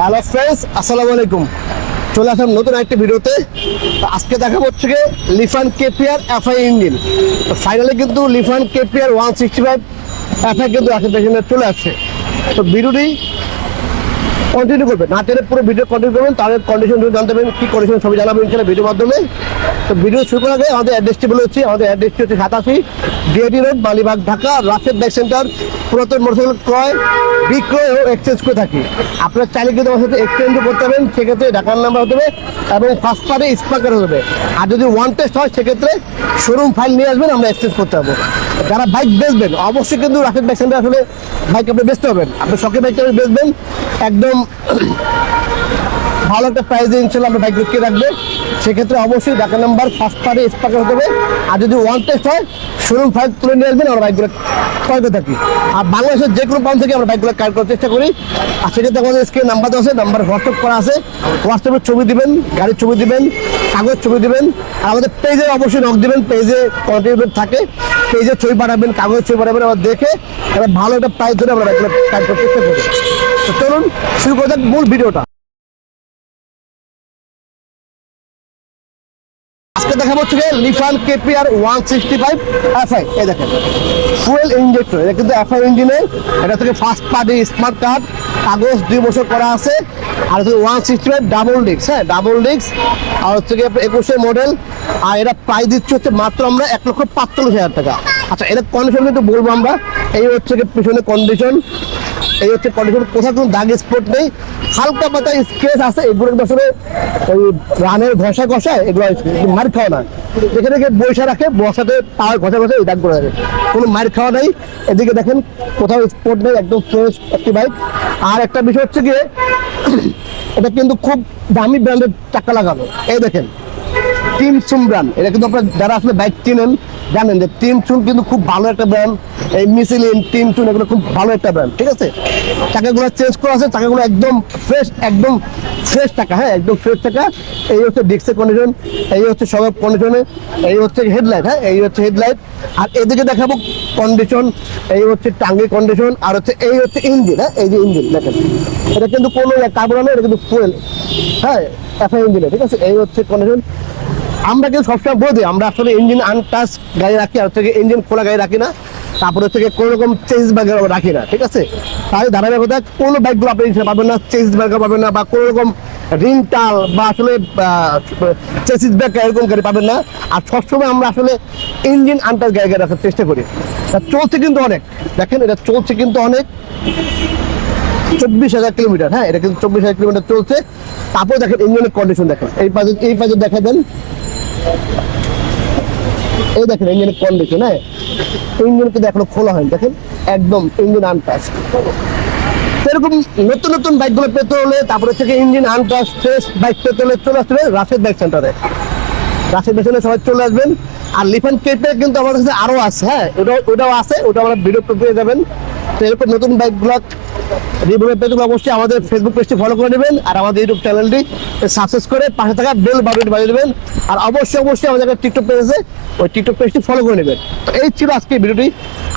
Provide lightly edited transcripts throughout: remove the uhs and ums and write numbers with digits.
Hello friends, আসসালামু আলাইকুম। চলে আসলাম নতুন একটা ভিডিওতে। আজকে দেখাবো হচ্ছে গিয়ে লিফান কেপিআর এফআই ইঞ্জিন। তো ফাইনালি কিন্তু লিফান কেপিআর 165 এফআই কিন্তু আশেপাশে চলে আসছে। তো ভিডিওটি কন্টিনিউ করবেন, না টেনে পুরো ভিডিও কন্টিনিউ করবেন, তাহলে কন্ডিশন জানতে পারবেন, কী কন্ডিশন সবই জানাবেন ইনশাআল্লাহ ভিডিওর মাধ্যমে। তো ভিডিও শুরু করার আগে আমাদের অ্যাড্রেসটি বলে হচ্ছে, আমাদের অ্যাড্রেসটি হচ্ছে 87 DIT road, Malibagh, Dhaka. Rashed bike centre, পুরাতন মোটরসাইকেল ক্রয়, বিক্রয় ও এক্সচেঞ্জ করে থাকি। আপনারা চাইলে কিন্তু আমার সাথে এক্সচেঞ্জও করতে পারবেন, সেক্ষেত্রে ঢাকার নাম্বার হতে হবে এবং ফার্স্ট পার্টে স্পার্কার হতে হবে। আর যদি ওয়ান টেস্ট হয় সেক্ষেত্রে শোরুম ফাইল নিয়ে আসবেন, আমরা এক্সচেঞ্জ করতে পারবো। যারা বাইক বেচবেন অবশ্যই কিন্তু রাশেদ বাইক সেন্টার আসলে বাইক আপনি বেচতে হবেন। আপনি শখের বাইকটা বেচবেন, একদম ভালো একটা প্রাইসে ইনশাল্লাহ আমরা বাইক বিক্রি রাখবে। সেক্ষেত্রে অবশ্যই ঢাকা নাম্বার ফার্স্ট পার্টে স্পার্কার হতে হবে। আর যদি ওয়ান টেস্ট হয় শোরুম ফাইল তুলে নিয়ে আসবেন, আমরা বাইকগুলো ক্রয় করে থাকি। আর বাংলাদেশের যে কোনো প্রান্ত থেকে আমরা বাইকগুলো ক্রয় করার চেষ্টা করি। আর সেক্ষেত্রে আমাদের স্ক্রিনে নাম্বার দেওয়া আছে, নাম্বার হোয়াটসঅ্যাপ করা আছে। হোয়াটসঅ্যাপের ছবি দিবেন, গাড়ির ছবি দিবেন, কাগজ ছবি দিবেন। আর আমাদের পেজে অবশ্যই নক দিবেন, পেজে কন্টিনিউ থাকে, পেজে ছবি পাঠাবেন, কাগজ ছবি পাঠাবেন। আবার দেখে একটা ভালো একটা প্রাইস ধরে আমরা বাইকগুলো ক্রয় করার চেষ্টা করি। তো চলুন শুরু করে দেন মূল ভিডিওটা। আজকে দেখাবো হচ্ছে লিফান কেপিআর 165 এফআই। এই দেখেন ফুয়েল ইনজেক্টর, এটা কিন্তু এফআই ইঞ্জিনের। এটা থেকে ফার্স্ট পার্টি স্মার্ট কার্ড, কাগজ 2 বছর করা আছে। আর হচ্ছে 165 ডাবল ডিস্ক, হ্যাঁ ডাবল ডিস্ক। আর হচ্ছে কি 21 মডেল। আর এটা প্রাইস দিচ্ছে হচ্ছে মাত্র আমরা 1,45,000 টাকা। আচ্ছা, এটা কন্ডিশন কিন্তু বলবো আমরা। এই হচ্ছে কি পিছনে কন্ডিশন, এই হচ্ছে কন্ডিশন, কোথাও কোনো দাগ স্পট নেই, হালকা পাতা স্ক্রেচ আছে। এগুলো কিন্তু আসলে ওই রানের ঘষা ঘষায় এগুলো মার খাওয়া না। যেখানে বৈশা রাখে বসাতে পাওয়ার ঘষা ঘষা এই দাগগুলো থাকে, কোনো মার খাওয়া নেই। এদিকে দেখেন কোথাও স্পট নেই, একদম ফ্রেশ একটি বাইক। আর একটা বিষয় হচ্ছে গিয়ে এটা কিন্তু খুব দামি ব্র্যান্ডের চাকা লাগানো। এই দেখেন টিম সুম ব্র্যান্ড, এটা কিন্তু আপনার যারা আসলে বাইক চিনেন জানেন যে টিম চুন কিন্তু খুব ভালো একটা ব্র্যান্ড। এই মিসিলিন, টিম চুন এগুলো খুব ভালো একটা ব্র্যান্ড, ঠিক আছে। চাকাগুলো চেঞ্জ করা আছে, চাকাগুলো একদম ফ্রেশ, একদম ফ্রেশ চাকা, হ্যাঁ একদম ফ্রেশ চাকা। এই হচ্ছে ডিস্কের কন্ডিশন, এই হচ্ছে সব কন্ডিশনে, এই হচ্ছে হেডলাইট, হ্যাঁ এই হচ্ছে হেডলাইট। আর এদিকে দেখাবো কন্ডিশন, এই হচ্ছে টাঙ্গি কন্ডিশন। আর হচ্ছে এই হচ্ছে ইঞ্জিন, হ্যাঁ এই যে ইঞ্জিন দেখেন, এটা কিন্তু কোনো কার্বন, এটা কিন্তু ফুয়েল, হ্যাঁ এফআই ইঞ্জিনে, ঠিক আছে। এই হচ্ছে কন্ডিশন। আমরা কিন্তু সবসময় বলে দিই আমরা আসলে ইঞ্জিন আনটাচ গাড়ি রাখি, আর হচ্ছে ইঞ্জিন খোলা গাড়ি রাখি না। তারপরে হচ্ছে কোনো রকম চেঞ্জ ব্যাগ রাখি না, ঠিক আছে। তাই ধারাবাহিকতা কোনো বাইকগুলো আপনি পাবেন না, চেঞ্জ ব্যাগ পাবেন না, বা কোনো রকম রিং টাল বা আসলে চেসিস ব্যাগ এরকম গাড়ি পাবেন না। আর সবসময় আমরা আসলে ইঞ্জিন আনটাচ গাড়ি রাখার চেষ্টা করি। চলছে কিন্তু অনেক, দেখেন এটা চলছে কিন্তু অনেক, 24,000 কিলোমিটার, হ্যাঁ এটা কিন্তু 24,000 কিলোমিটার চলছে। তারপরে দেখেন ইঞ্জিনের কন্ডিশন দেখেন, এই পাশে দেখা দেন, এই দেখেন ইঞ্জিনের কন্ডিশন, হ্যাঁ ইঞ্জিন কিন্তু এখনো খোলা হয়নি, দেখেন একদম ইঞ্জিন আনটাচ। এরকম নতুন নতুন বাইকগুলো পেতে হলে, তারপরে থেকে ইঞ্জিন আনটাচ ফ্রেশ বাইক পেতে হলে চলে আসবে রাশেদ বাইক সেন্টারে। রাশেদ বাইক সেন্টারে সবাই চলে আসবেন। আর লিফান কেপিআর কিন্তু আমাদের কাছে আরও আছে, হ্যাঁ ওটাও আছে, ওটা আমরা ভিডিও পেয়ে যাবেন। তো এরকম নতুন বাইকগুলো রিভিউ পেতে অবশ্যই আমাদের ফেসবুক পেজটি ফলো করে নেবেন, আর আমাদের ইউটিউব চ্যানেলটি সাবস্ক্রাইব করে পাশে থাকা বেল বাটনটি বাজিয়ে দেবেন। আর অবশ্যই আমাদের টিকটক পেজ আছে, ওই টিকটক পেজটি ফলো করে নেবেন। তো এই ছিল আজকে ভিডিওটি।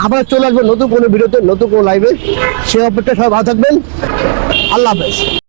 আবার চলে আসবেন নতুন কোনো ভিডিওতে, নতুন কোনো লাইভে। সে অপেক্ষায় সবাই ভালো থাকবেন। আল্লাহ হাফেজ।